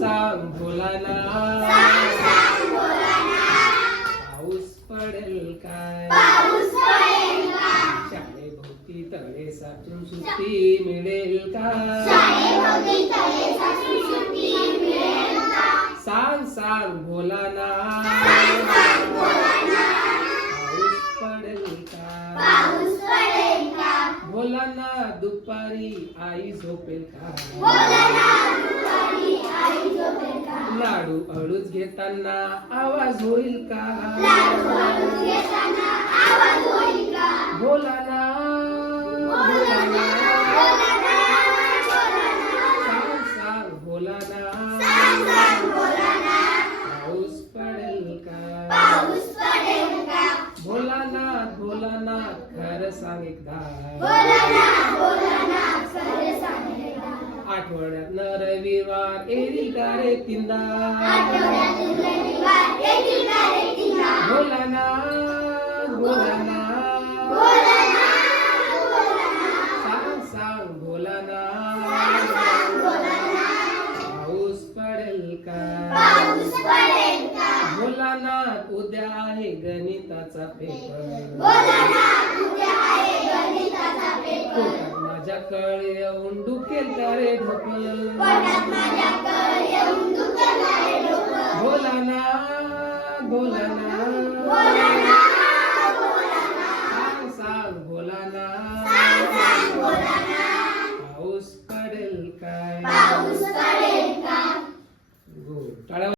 सांग बोलाना। पाऊस पडेल काय? शाळेभोवती तळे साचून सुट्टी मिळेल का? सांग सांग बोलाना। पाऊस पडेल का? बोलाना दुपारी आई झोपेल का? लाडू अळूच घेताना आवाज होईल का? भोलाना भोलाना सांग सांग भोलाना पाऊस पडेल का? भोलानाथ भोलानाथ खरं सांग एकदा. आठवड्यात न रविवार येईल का रे तीन बोला ना बोला ना सांग सांग बोला ना पाऊस पडेल का बोला ना उद्या आहे गणिताचा पेपर काळे येऊन डुकेल रे ढोकल. बोला ना बोला ना. बोला ना पाऊस पडेल काय